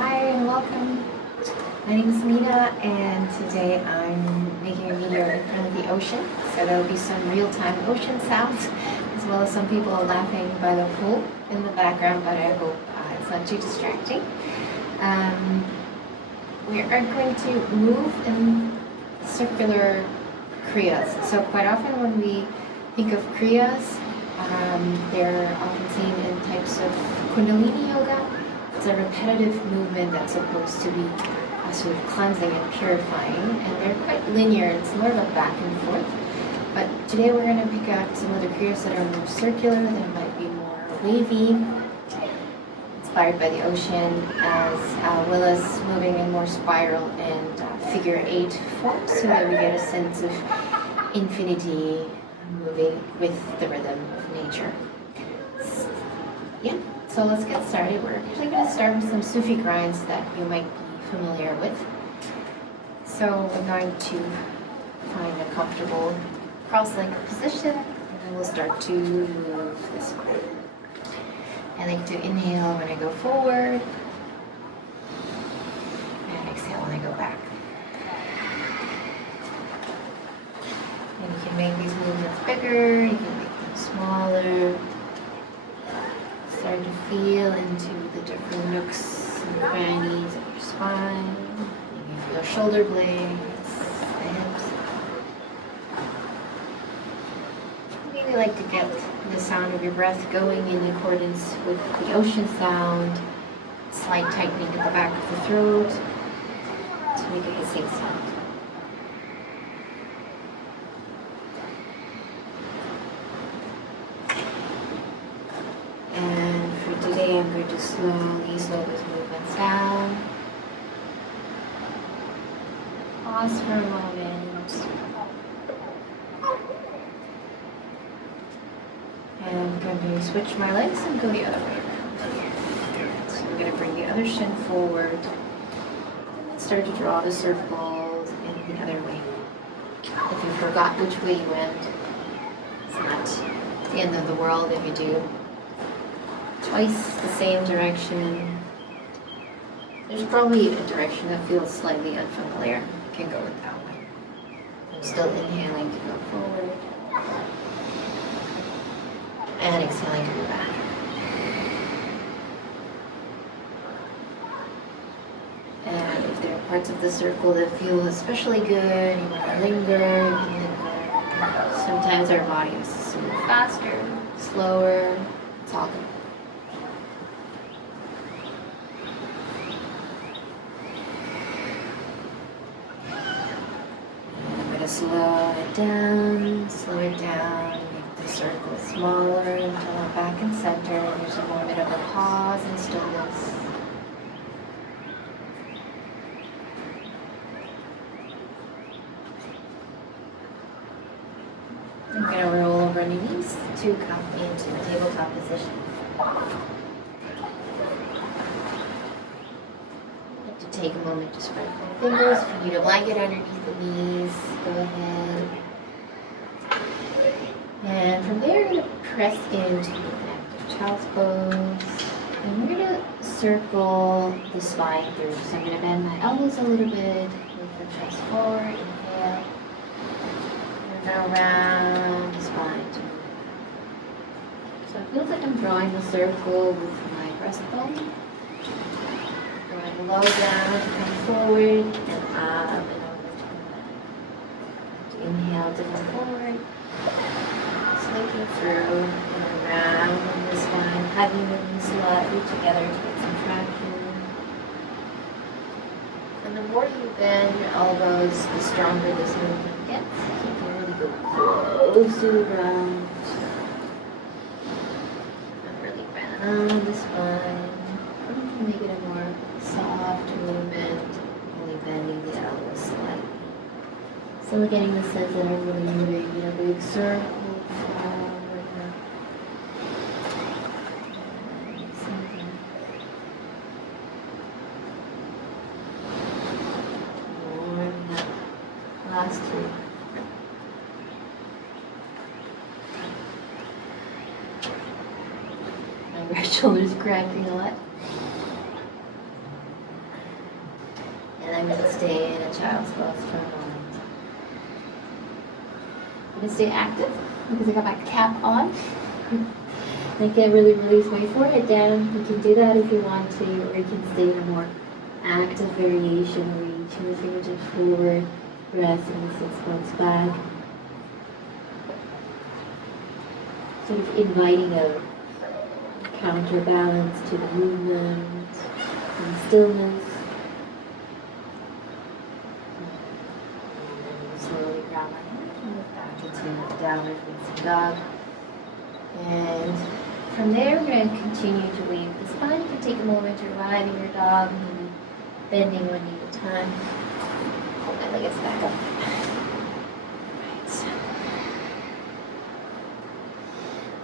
Hi and welcome. My name is Mina and today I'm making a video in front of the ocean. So there'll be some real-time ocean sounds as well as some people laughing by the pool in the background, but I hope it's not too distracting. We are going to move in circular Kriyas. So quite often when we think of Kriyas, they're often seen in types of Kundalini yoga. It's a repetitive movement that's supposed to be sort of cleansing and purifying, and they're quite linear. It's more of a back and forth. But today we're going to pick out some other Kriyas that are more circular, that might be more wavy, inspired by the ocean, as well as moving in more spiral and figure 8 forms, so that we get a sense of infinity moving with the rhythm of nature. Yeah, so let's get started. We're actually going to start with some Sufi grinds that you might be familiar with. So we're going to find a comfortable cross-legged position, and then we'll start to move this way. I like to inhale when I go forward, and exhale when I go back. And you can make these movements bigger, you can make them smaller. Start to feel into the different nooks and crannies of your spine. Maybe feel shoulder blades, the hips. Maybe like to get the sound of your breath going in accordance with the ocean sound. Slight tightening at the back of the throat to make it the same sound. And for today, I'm going to slowly slow those movements down. Pause for a moment. And I'm going to switch my legs and go the other way around. So I'm going to bring the other shin forward. And start to draw the circles in the other way. If you forgot which way you went, it's not the end of the world if you do twice the same direction. There's probably a direction that feels slightly unfamiliar. You can go with that one. I'm still inhaling to go forward. And exhaling to go back. And if there are parts of the circle that feel especially good, you want to linger, you can linger. Sometimes our body is to move faster, slower. It's all good. Slow it down, make the circle smaller until I'm back in center, and there's a moment of a pause and stillness. I'm going to roll over on your knees to come into the tabletop position. Take a moment to spread my fingers. If you need a blanket underneath the knees, go ahead. And from there, you're going to press into an active child's pose. And we're going to circle the spine through. So I'm going to bend my elbows a little bit, move the chest forward, inhale. And go around the spine. So it feels like I'm drawing the circle with my breastbone. Low down to come forward and up and over to come back. Inhale to come forward, slinking through and around on the spine, hugging the knees slightly together to get some traction. And the more you bend your elbows, the stronger this movement gets. So you can really go close to the ground and really round the spine. You can make it a more soft movement, only bending the elbows slightly. So we're getting the sense that I'm really moving in a big circle forward now. Warming up. Last two. My right shoulder's cracking a lot. stay in a child's pose for a moment. I'm gonna stay active because I got my cap on. I can really release my forehead down. You can do that if you want to, or you can stay in a more active variation where you reach your fingertips forward, resting the sits bones back. Sort of inviting a counterbalance to the movement and stillness. And then slowly ground my head and move back into downward facing dog. And from there, we're going to continue to wave the spine. You can take a moment to reviving your dog, maybe bending one knee at a time. Hold my legs back up. Right.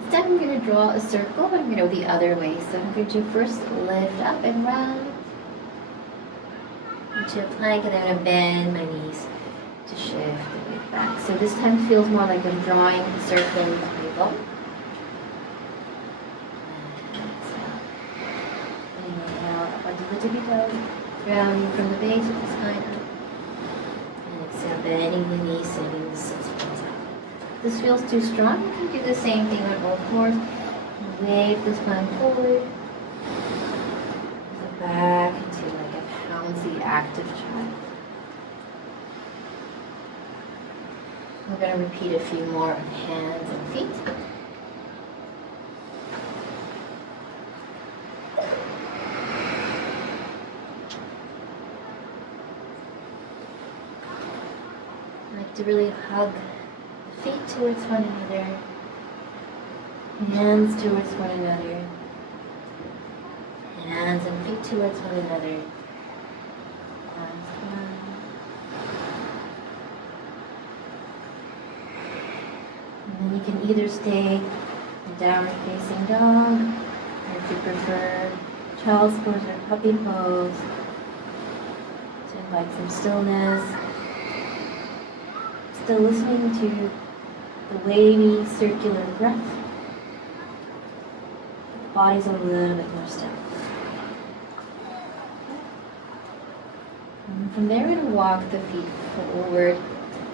This time I'm going to draw a circle, but I'm going to go the other way. So I'm going to first lift up and round into a plank, and then I'm going to bend my knees to shift the weight back. So this time feels more like I'm drawing a circle with my bone. The tippy toe, grounding from the base of the spine up. And exhale, bending the knees, sending the sits bones up. If this feels too strong, you can do the same thing on all fours. Wave the spine forward. Go back into like a bouncy, active child. We're going to repeat a few more on hands and feet. To really hug the feet towards one another, hands towards one another, hands and feet towards one another. Last one. And then you can either stay in downward facing dog, or if you prefer child's pose or puppy pose, to invite some stillness. Still listening to the wavy circular breath. The body's a little bit more still. And from there, we're going to walk the feet forward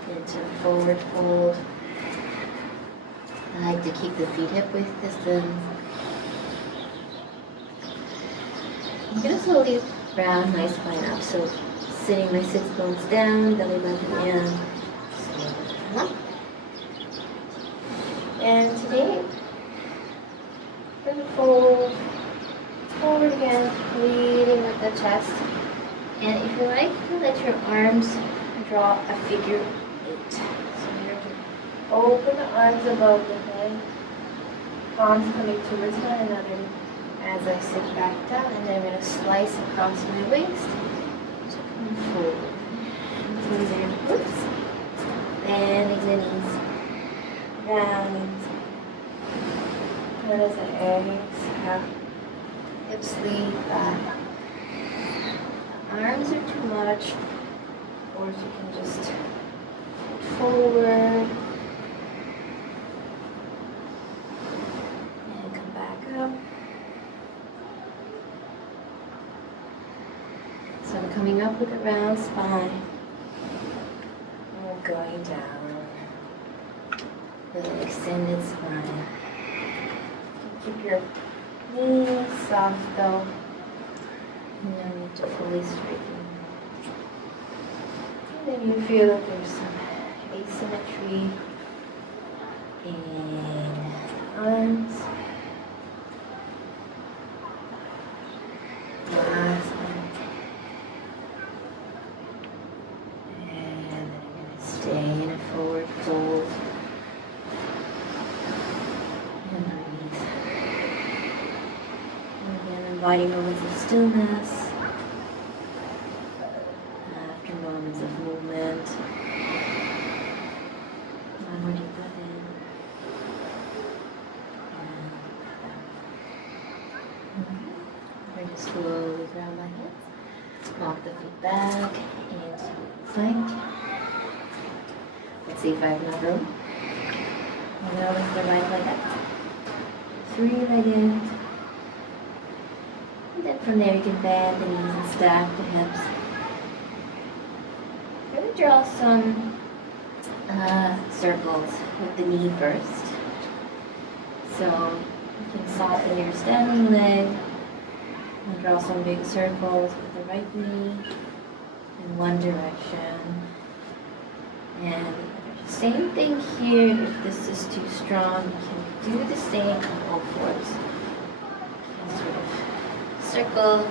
into forward fold. I like to keep the feet hip width distance. I'm going to slowly round my spine up. So sitting my sits bones down, belly button in. And today, we're going to fold forward again, leading with the chest. And if you like, you can let your arms draw a figure 8. So you're going to open the arms above the head, palms coming towards one another as I sit back down, and then I'm going to slice across my waist to come forward. Through your hips. Bending the knees, rounding, and as I exhale, hips lean back. The arms are too much, or you can just forward and come back up. So I'm coming up with a round spine. Going down with an extended spine. Keep your knees soft though. You don't need to fully straighten. And then you feel that there's some asymmetry in arms. Last one. Stay in a forward fold and breathe. And again, inviting moments of stillness after moments of movement. One more deep breath in and we're going to slowly ground my hands. Walk the feet back into plank. Let's see if I have enough room. I'm going to lift the right leg up. 3-legged. And then from there you can bend the knees and stack the hips. going to draw some circles with the knee first. So you can soften your standing leg and draw some big circles with the right knee in one direction. And same thing here. If this is too strong, you can do the same on all fours. You can sort of circle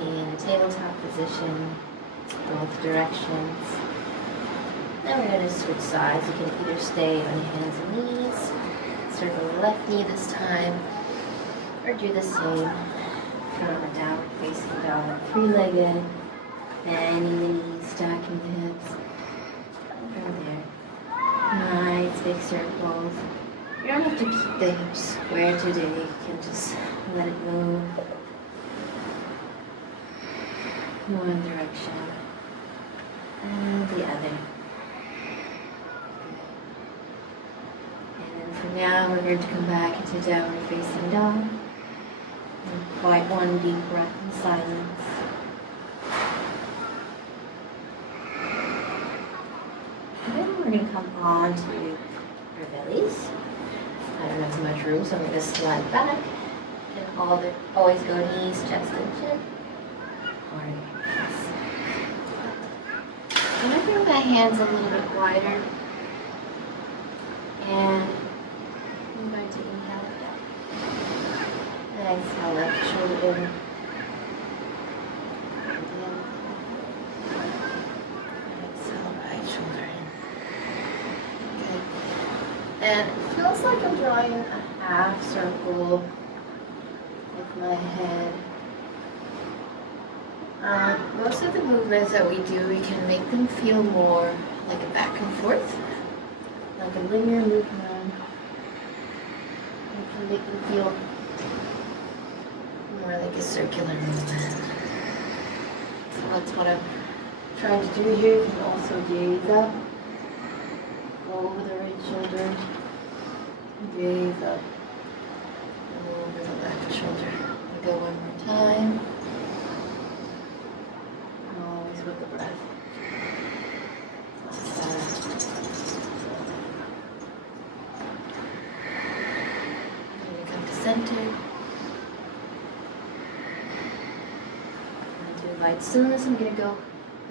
in a tabletop position, both directions. Now we're going to switch sides. You can either stay on your hands and knees, circle the left knee this time, or do the same from a downward facing dog, three-legged, bending the knees, stacking the hips. From there, nice big circles. You don't have to keep the hips square today. You can just let it move. One direction and the other. And for now, we're going to come back into downward facing dog. And quite one deep breath in silence. And then we're going to come on to our bellies. I don't have so much room, so I'm going to slide back. And always go knees, chest, and chin. Or yes. I'm going to bring my hands a little bit wider. And I'm going to inhale it down. And exhale left shoulder in. And it feels like I'm drawing a half circle with my head. Most of the movements that we do, we can make them feel more like a back and forth, like a linear movement. We can make them feel more like a circular movement. So that's what I'm trying to do here. You can also gaze up over the right shoulder, gaze up over the left shoulder. We'll go one more time. Always with the breath. Then we come to center. And do light stillness. I'm going to go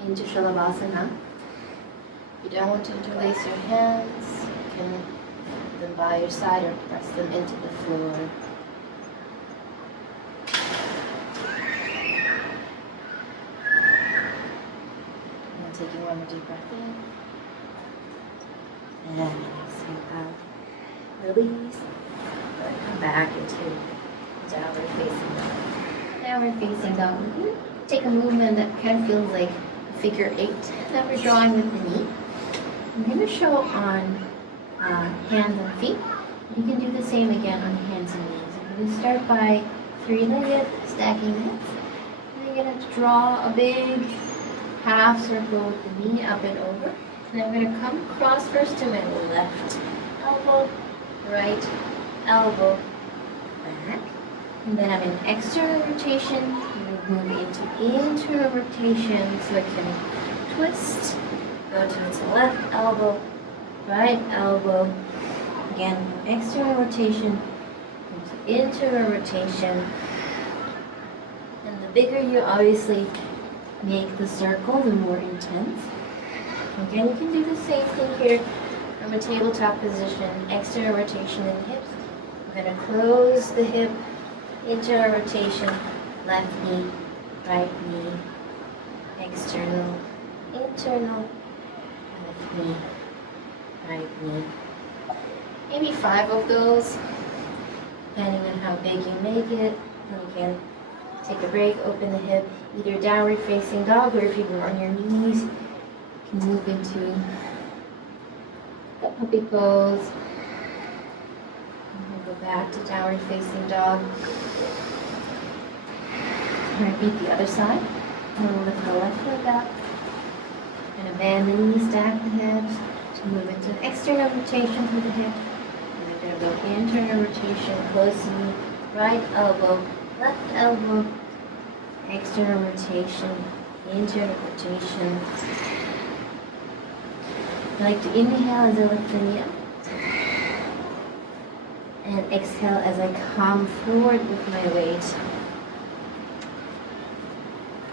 into Shalabhasana. If you don't want to interlace your hands, you can put them by your side or press them into the floor. And taking one more deep breath in. And exhale out. Release. And come back into downward facing dog. Downward facing dog. Take a movement that kind of feels like a figure 8 that we're drawing with the knee. I'm going to show on hands and feet. You can do the same again on hands and knees. I'm going to start by three-legged, stacking the hips. And I'm going to draw a big half circle with the knee up and over. And I'm going to come across first to my left elbow, right elbow, back. And then I'm in external rotation. I'm going to move into internal rotation so I can twist. Go towards the left elbow, right elbow. Again, external rotation into internal rotation. And the bigger you obviously make the circle, the more intense. Again, you can do the same thing here from a tabletop position, external rotation in the hips. I'm going to close the hip, internal rotation, left knee, right knee, external, internal, knee, right knee. Maybe 5 of those, depending on how big you make it. And again, take a break, open the hip, either downward facing dog, or if you were on your knees, you can move into the puppy pose. And we'll go back to downward facing dog. And repeat the other side. And we'll lift the left leg up. And bend the knees, stack the hips to move into an external rotation through the hip. And then going to go internal rotation, close the knee, right elbow, left elbow, external rotation, internal rotation, I like to inhale as I lift the knee up. And exhale as I come forward with my weight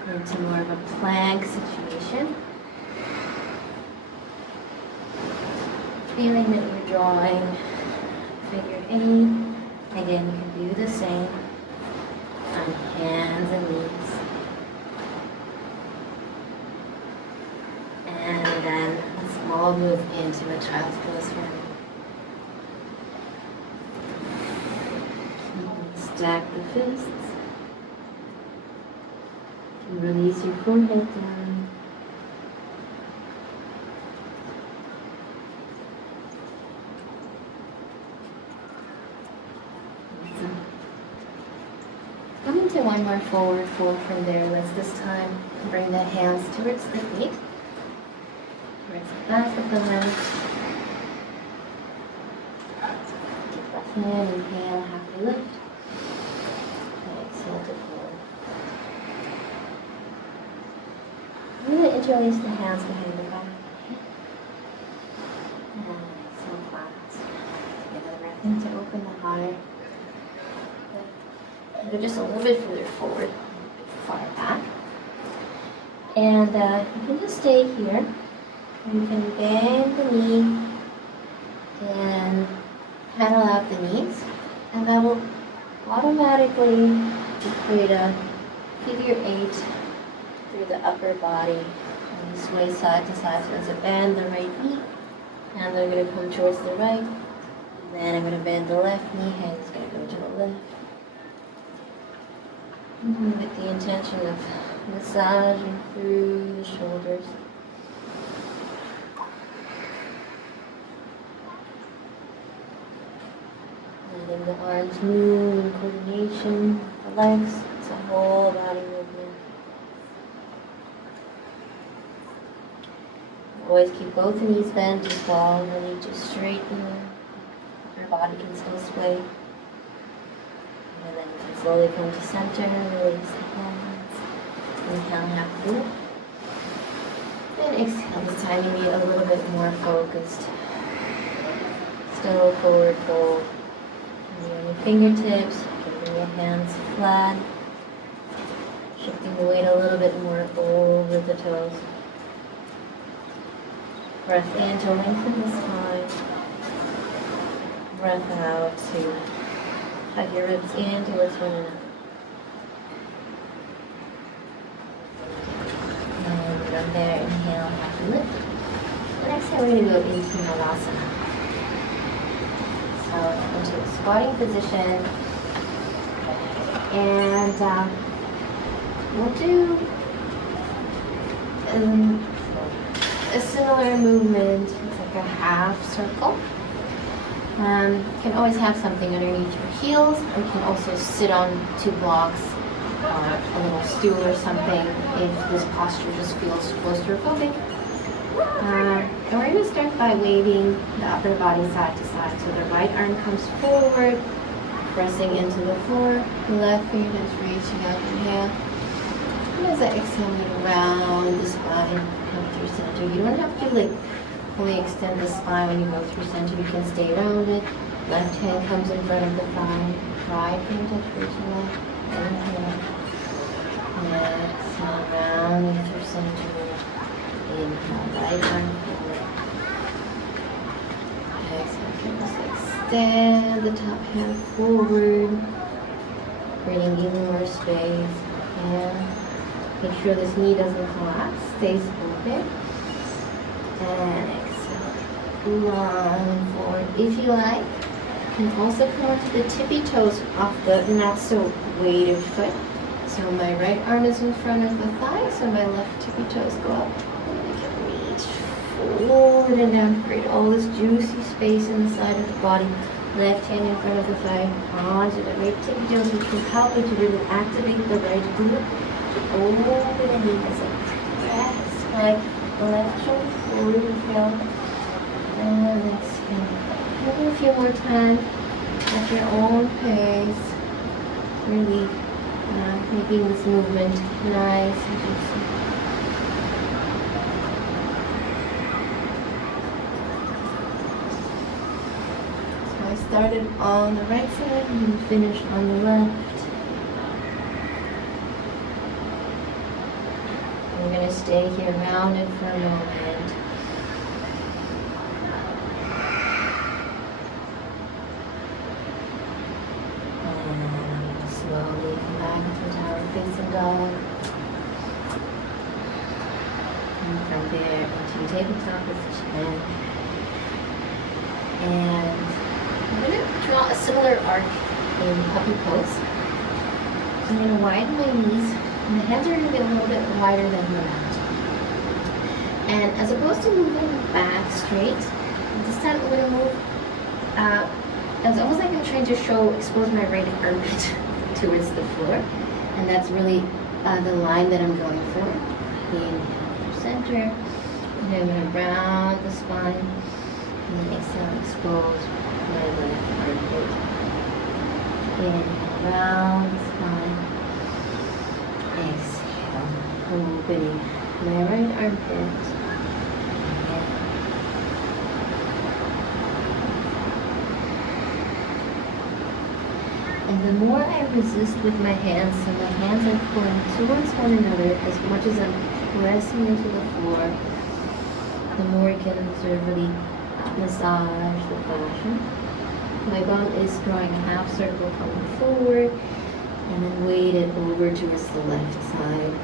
into more of a plank situation. Feeling that we're drawing figure 8. Again, you can do the same on hands and knees. And then a small move into a child's pose here. Stack the fists. Release your forehead down. Come into one more forward fold from there. Let's this time bring the hands towards the feet. Towards the back of the mat. Deep breath in, inhale, halfway lift. And exhale to fold. I'm going to interlace the hands behind the back. And exhale, flat. Take another breath in to open the heart. Go just a little bit further forward, far back. And you can just stay here. You can bend the knee and paddle out the knees. And that will automatically create a figure 8 through the upper body. And you sway side to side. So as I bend the right knee, hands are going to come towards the right. And then I'm going to bend the left knee, hands going to go to the left. With the intention of massaging through the shoulders. Letting the arms move in coordination, the legs, it's a whole body movement. Always keep both knees bent as well, really just straighten. Your body can still sway. And then you can slowly come to center, release the hands. Inhale, half loop. And exhale, this time maybe a little bit more focused. Still forward fold. And on your fingertips, you can bring your hands flat. Shifting the weight a little bit more over the toes. Breath in to lengthen the spine. Breath out to hug your ribs in towards one another. And from there, inhale, half and lift. And exhale, we're going to go into Malasana. So into a squatting position. And we'll do a similar movement. It's like a half circle. You can always have something underneath your heels, or you can also sit on 2 blocks or a little stool or something if this posture just feels claustrophobic. And we're going to start by waving the upper body side to side. So the right arm comes forward, pressing into the floor, the left fingertips reaching up, inhale. And as I exhale, move around the spine, come through center. You don't have to fully extend the spine when you go through center. You can stay around it. Left hand comes in front of the thigh. Right fingertips reaching up. Inhale. Exhale, rounding through center. Inhale, right arm forward. Exhale, just extend the top hand forward. Creating even more space. And make sure this knee doesn't collapse. Stays open. And exhale, long forward. If you like, you can also come onto the tippy toes off the not so weighted foot. So my right arm is in front of the thigh, so my left tippy toes go up. And I can reach forward and down, create all this juicy space in the side of the body. Left hand in front of the thigh, onto the right tippy toes, which will help you to really activate the right glute. Open the knee as I press my left shoulder forward, inhale, and exhale. Maybe a few more times at your own pace. Really making this movement nice and juicy. started on the right side and finished on the left. I'm going to stay here rounded for a moment. And slowly come back into tower facing dog. And from there into tabletop position. And I'm going to draw a similar arc in puppy pose. So I'm going to widen my knees, and the hands are going to be a little bit wider than the mat. And as opposed to moving back straight, this time I'm going to move, it's almost like I'm trying to expose my right armpit towards the floor. And that's really the line that I'm going for. Inhale, center, and then I'm going to round the spine. And then exhale, expose my left armpit. Inhale, round the spine. Exhale, opening my right armpit. And the more I resist with my hands, so my hands are pulling towards one another as much as I'm pressing into the floor, the more I can observably massage the fascia. My bum is drawing a half circle coming forward and then weighted over towards the left side.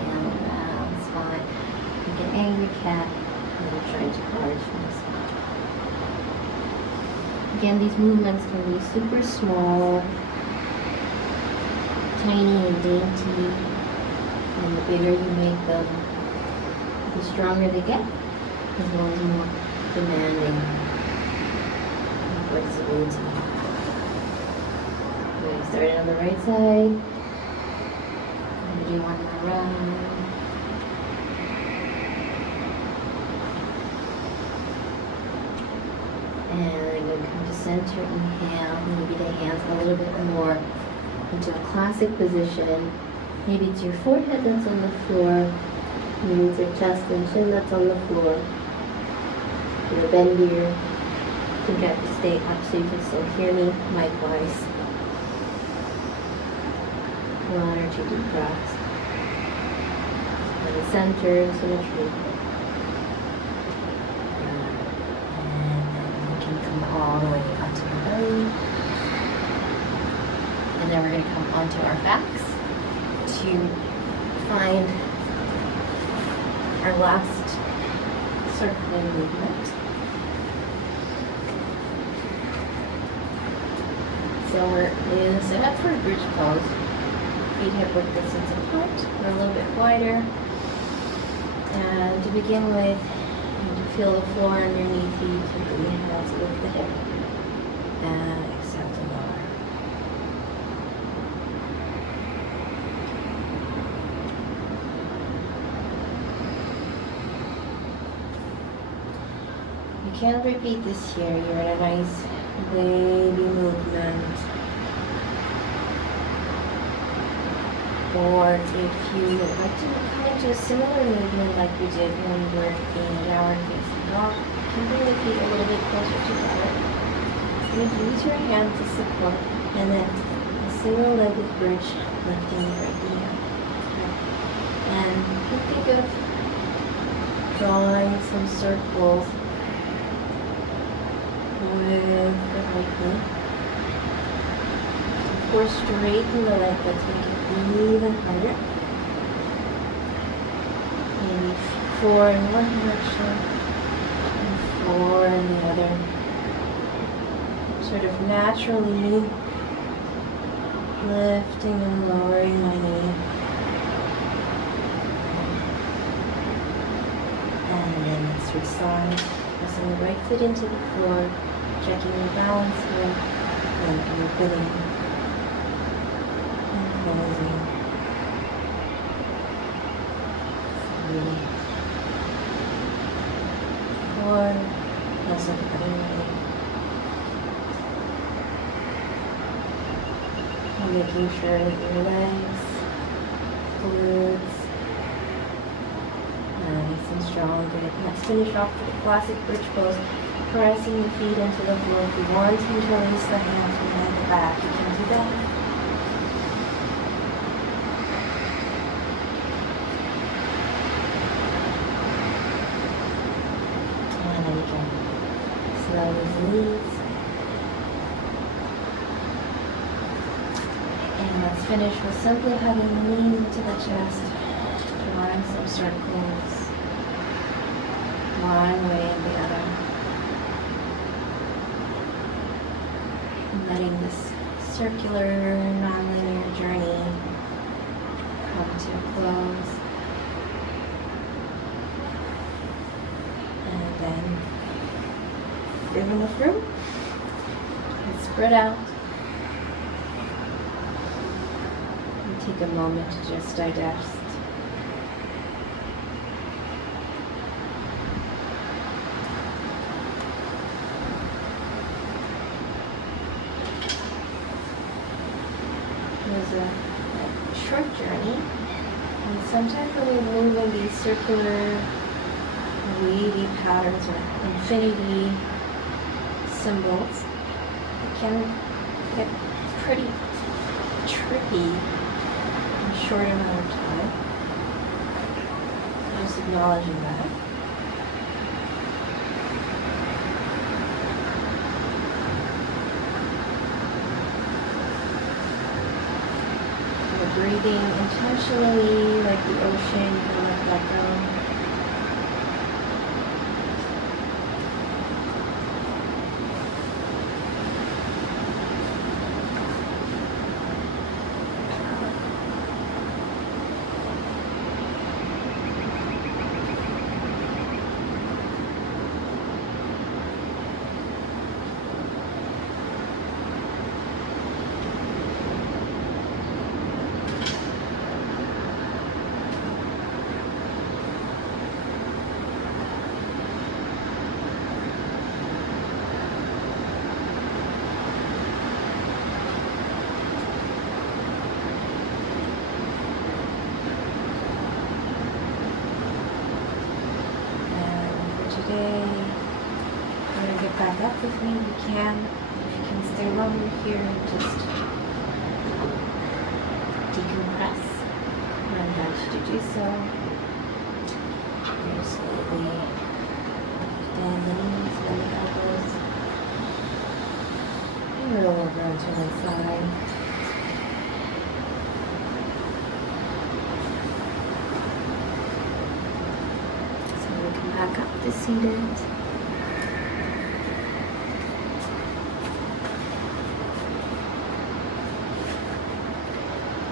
And around spine, like an angry cat, and I'm trying to arch my spine. Again, these movements can be super small, tiny and dainty, and the bigger you make them, the stronger they get, as well as more demanding and flexibility. Okay, starting on the right side, and do one more round. And I'm going to come to center, inhale, maybe the hands a little bit more into a classic position. Maybe it's your forehead that's on the floor, maybe it's your chest and chin that's on the floor. You're gonna bend here. I think I have to stay up so you can still hear me mic-wise. 1 or 2 deep breaths. And the center in symmetry. All the way onto your belly. And then we're going to come onto our backs to find our last circling movement. So we're in set up for a bridge pose. Feet hip width distance apart. We're a little bit wider. And to begin with, feel the floor underneath you. So bring your hands lift the hip and exhale to lower. You can repeat this here. You're in a nice wavy movement. Or if you would like to come into a similar movement like we did when we were in downward facing dog, you can bring the feet a little bit closer together. You can use your hand to support, and then a single-legged bridge lifting the right knee up. And you can think of drawing some circles with the right knee. Of course, straighten the leg, that's going to get even harder. Maybe 4 in one direction and 4 in the other. Sort of naturally lifting and lowering my knee. And then let's switch sides. Pressing the right foot into the floor, checking your balance here, and opening. Closing. Really. 4. Also the other way. And making sure that your legs, glutes, nice and strong. Good. Let's finish off with a classic bridge pose. pressing the feet into the floor. If you want to interlace the hands behind the back, you can do that. And then you can slowly release. And let's finish with simply hugging the knees into the chest, drawing some circles, one way and the other. And letting this circular, non-linear journey come to a close. And then giving the fruit and spread out. And take a moment to just digest. It was a short journey, and sometimes when we move in these circular, wavy patterns or infinity symbols, it can get pretty tricky in a short amount of time. Just acknowledging that. Breathing intentionally like the ocean, you can let that go. Today, you're going to get back up with me. You can. If you can stay longer here and just decompress, I invite you to do so. You're slowly bend the knees, bend the elbows, and roll over onto one side. Back up to seated.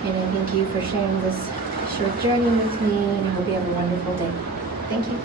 And I thank you for sharing this short journey with me, and I hope you have a wonderful day. Thank you.